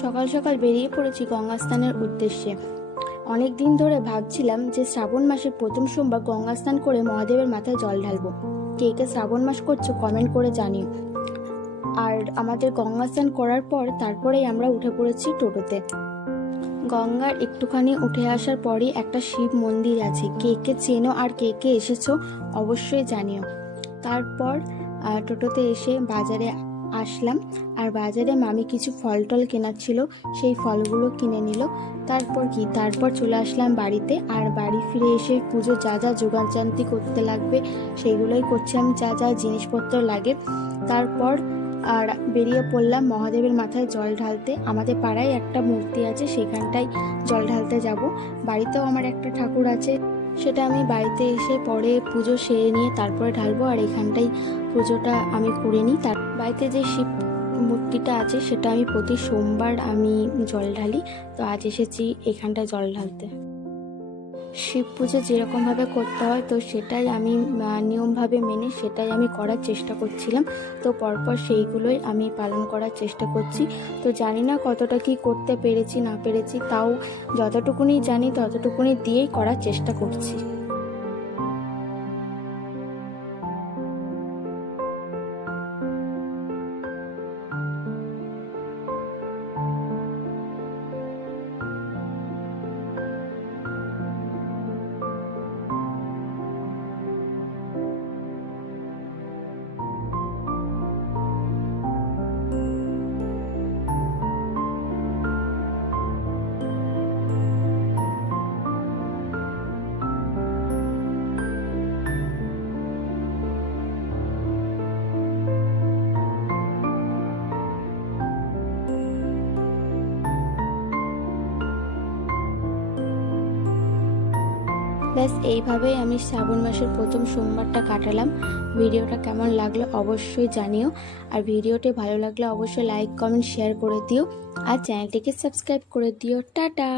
সকাল সকাল বেরিয়ে পড়েছি গঙ্গা স্নানের উদ্দেশ্যে। অনেক দিন ধরে ভাবছিলাম যে শ্রাবণ মাসের প্রথম সোমবার গঙ্গা স্নান করে মহাদেবের মাথায় জল ঢালবো। কে কে শ্রাবণ মাস করছো কমেন্ট করে জানিও। আর আমাদের গঙ্গা স্নান করার পর তারপরেই আমরা উঠে পড়েছি টোটোতে। গঙ্গার একটুখানি উঠে আসার পরই একটা শিব মন্দির আছে, কে কে চেনো আর কে কে এসেছো অবশ্যই জানিও। তারপর টোটোতে এসে বাজারে আসলাম, আর বাজারে মামি কিছু ফল টল কেনার ছিল, সেই ফলগুলো কিনে নিল। তারপর চলে আসলাম বাড়িতে। আর বাড়ি ফিরে এসে পুজো যা যা যোগাযান্তি করতে লাগবে সেগুলোই করছি আমি, যা যা জিনিসপত্র লাগে। তারপর আর বেরিয়ে পড়লাম মহাদেবের মাথায় জল ঢালতে। আমাদের পাড়ায় একটা মূর্তি আছে, সেখানটায় জল ঢালতে যাব। বাড়িতেও আমার একটা ঠাকুর আছে, সেটা আমি বাড়িতে এসে পরে পুজো সেরে নিয়ে তারপরে ঢালবো। আর এখানটাই পুজোটা আমি করে নিই। তার বাড়িতে যে শিব মূর্তিটা আছে সেটা আমি প্রতি সোমবার আমি জল ঢালি, তো আজ এসেছি এখানটায় জল ঢালতে। শিব পুজো যেরকমভাবে করতে হয় তো সেটাই আমি নিয়মভাবে মেনে সেটাই আমি করার চেষ্টা করছিলাম। তো পরপর সেইগুলোই আমি পালন করার চেষ্টা করছি। তো জানি না কতটা কি করতে পেরেছি না পেরেছি, তাও যতটুকুনি জানি ততটুকুনি দিয়েই করার চেষ্টা করছি। ব্যাস এইভাবেই আমি শ্রাবণ মাসের প্রথম সোমবারটা কাটালাম। ভিডিওটা কেমন লাগলো অবশ্যই জানিও। আর ভিডিওটি ভালো লাগলে অবশ্যই লাইক কমেন্ট শেয়ার করে দিও, আর চ্যানেলটিকে সাবস্ক্রাইব করে দিও। টাটা।